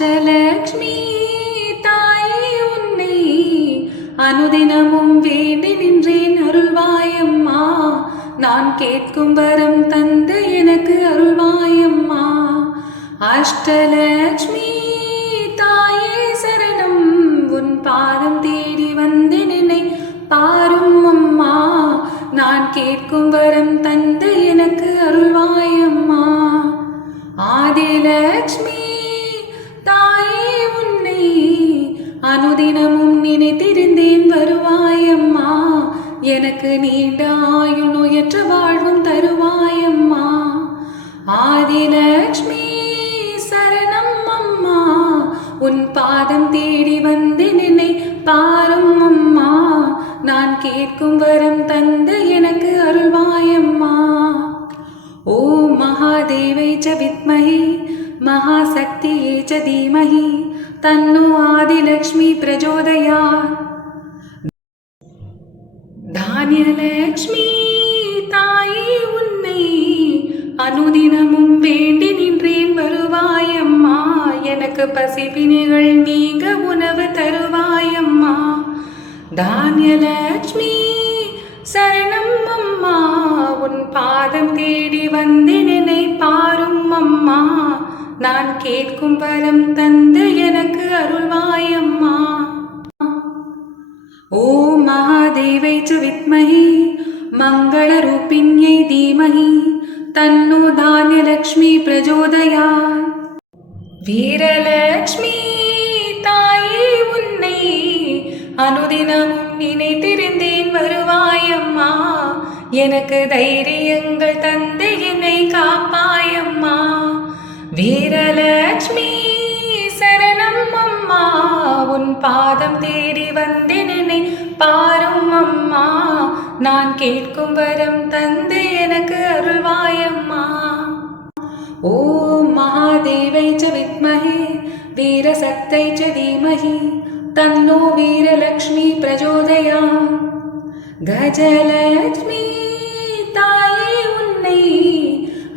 அஷ்டலக்ஷ்மி தாயே உன்னை அனுதினமும் வேண்டி நின்றேன் அருள்வாயம்மா. நான் கேட்கும் வரம் தந்து எனக்கு அருள்வாயம்மா. அஷ்டலக்ஷ்மி தாயே சரணம், உன் பாதம் தேடி வந்து நின்னை பாரும் அம்மா. நான் கேட்கும் வரம் தந்து எனக்கு அருள்வாயம்மா. ஆதிலக்ஷ்மி தாயே உன்னை அனுதினமும் நினைத்திருந்தேன் வருவாயம்மா. எனக்கு நீண்ட ஆயுள் நோயற்ற வாழ்வும் தருவாயம்மா. ஆதிலக்ஷ்மி சரணம் அம்மா, உன் பாதம் தேடி வந்து நின்னை பாரும் அம்மா. நான் கேட்கும் வரம் தந்து எனக்கு அருள்வாயம்மா. ஓம் மகாதேவை ச வித்மஹி மகாசக்தியே ச தீமஹி தன்னோ ஆதிலக்ஷ்மி பிரச்சோதயாத். தானியலக்ஷ்மி தாயே உன்னை அனுதினமும் வேண்டி நின்றேன் வருவாயம்மா. எனக்கு பசிப்பிணிகள் நீங்க உணவு தருவாயம்மா. தானியலக்ஷ்மி சரணம் அம்மா, உன் பாதம் தேடி வந்து நினை பாரும் அம்மா. நான் கேட்கும் வரம் தந்து எனக்கு அருள்வாயம்மா. ஓம் மகாதேவை ச வித்மஹி மங்களரூபிண்யை தீமஹி தன்னோ தானியலக்ஷ்மி பிரச்சோதயாத். வீரலக்ஷ்மி தாயே உன்னை அனுதினமும் நினைத்திருந்தேன் வருவாயம்மா. எனக்கு தைரியங்கள் தந்து என்னை காப்பாயம்மா. வீரலக்ஷ்மி சரணம் அம்மா, உன் பாதம் தேடி வந்து என்னை பாரும் அம்மா. நான் கேட்கும் வரம் தந்து எனக்கு அருள்வாயம்மா. ஓம் மகாதேவை ச வித்மஹி வீரசக்தை ச தீமஹி தன்னோ வீரலக்ஷ்மி பிரச்சோதயாத். கஜலக்ஷ்மி தாயே உன்னை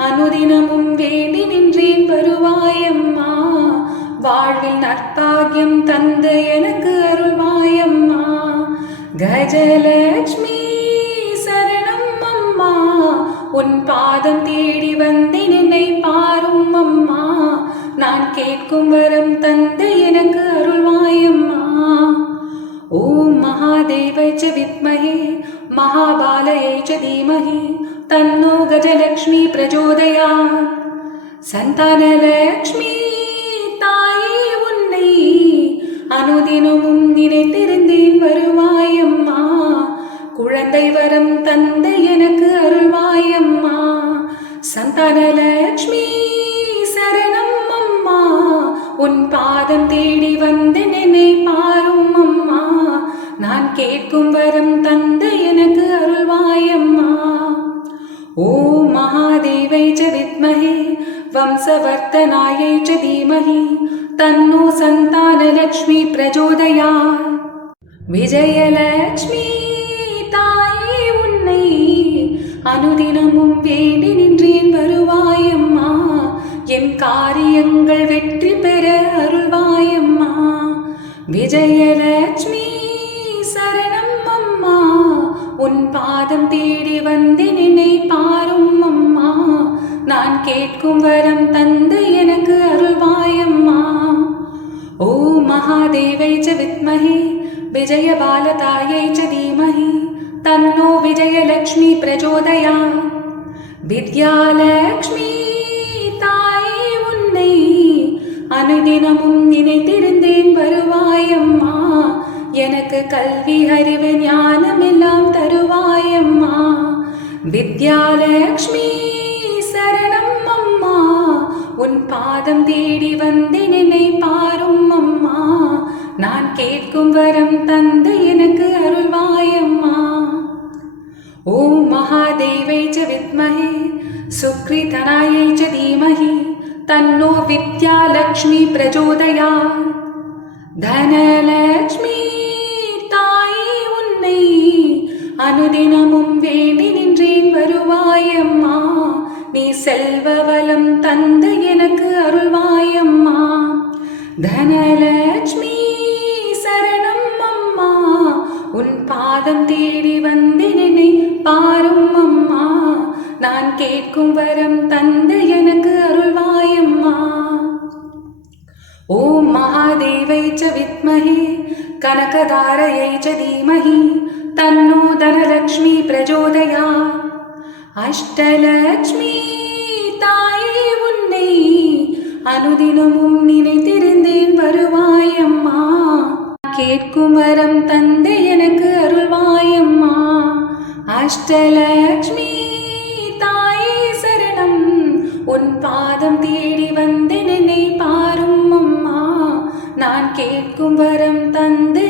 அனுதினமும் வேண்டி நின்றேன் வருவாயம்மா. வாழ்வில் நற்பாகியம் தந்து எனக்கு அருள்வாயம்மா. கஜலக்ஷ்மி சரணம் அம்மா, உன் பாதம் தேடி வந்து நின்னை பாரும் அம்மா. நான் கேட்கும் வரம் தந்து எனக்கு அருள்வாயம்மா. ஓம் மகாதேவை ச வித்மஹி மகாபாலயை ச தீமஹி தன்னோ கஜலக்ஷ்மி பிரச்சோதயாத். சந்தானலக்ஷ்மி தாயே உன்னை அனுதினமும் நினைத்திருந்தேன் வருவாயம்மா. குழந்தை வரம் தந்து எனக்கு அருள்வாயம்மா. சந்தானலக்ஷ்மி சரணம் அம்மா, உன் பாதம் தேடி வந்து நினை பாரும் அம்மா. நான் கேட்கும் வரம் தந்து எனக்கு அருள்வாயம்மா. ஓம் மகாதேவை ச வித்மஹி வம்சவர்தனாயை ச தீமஹி தன்னோ சந்தானலக்ஷ்மி பிரச்சோதயாத். விஜயலக்ஷ்மி தாயே உன்னை அனுதினமும் வேண்டி நின்றேன் வருவாயம்மா. என் காரியங்கள் வெற்றி பெற அருள்வாயம்மா. விஜயலக்ஷ்மி சரணம் அம்மா, உன் பாதம் தேடி வந்து நினை பாரும் அம்மா. நான் கேட்கும் வரம் தந்து எனக்கு அருள்வாயம்மா. ஓம் மகாதேவை ச வித்மஹி விஜயபாலதாயை ச தீமஹி தன்னோ விஜயலக்ஷ்மி பிரச்சோதயாத். வித்யாலக்ஷ்மி தாயே உன்னை அனுதினமும் நினைத்திருந்தேன் வருவாயம்மா. எனக்கு கல்வி அறிவு ஞானம் எல்லாம் தருவாயம்மா. வித்யாலக்ஷ்மி சரணம் அம்மா, உன் பாதம் தேடி வந்து நின்னை பாரும் அம்மா. நான் கேட்கும் வரம் தந்து எனக்கு அருள்வாயம்மா. ஓம் மகாதேவை ச வித்மஹி சுக்ரிதனாயை ச தீமஹி தன்னோ வித்யாலக்ஷ்மி பிரச்சோதயாத். தனலக்ஷ்மி தாயே உன்னை அனுதினமும் வேண்டி நின்றேன் வருவாயம்மா. நீ செல்வ வளம் தந்து எனக்கு அருள்வாயம்மா. தனலட்சுமி சரணம் அம்மா, உன் பாதம் தேடி வந்தேனை பாரும் அம்மா. நான் கேட்கும் வரம் தந்து எனக்கு அருள்வாயம்மா. ஓம் மகாதேவை ச வித்மஹே கனகதாரயை ச தீமஹி தன்னோ தனலக்ஷ்மி பிரச்சோதயாத். அஷ்டலக்ஷ்மி தாயே உன்னை அனுதினமும் நினைத்திருந்தேன் வருவாயம்மா. கேட்கும் வரம் தந்து எனக்கு அருள்வாயம்மா. அஷ்டலக்ஷ்மி தாயே சரணம், உன் பாதம் தேடி வந்தேனை பாரும் அம்மா. நான் கேட்கும் வரம் தந்து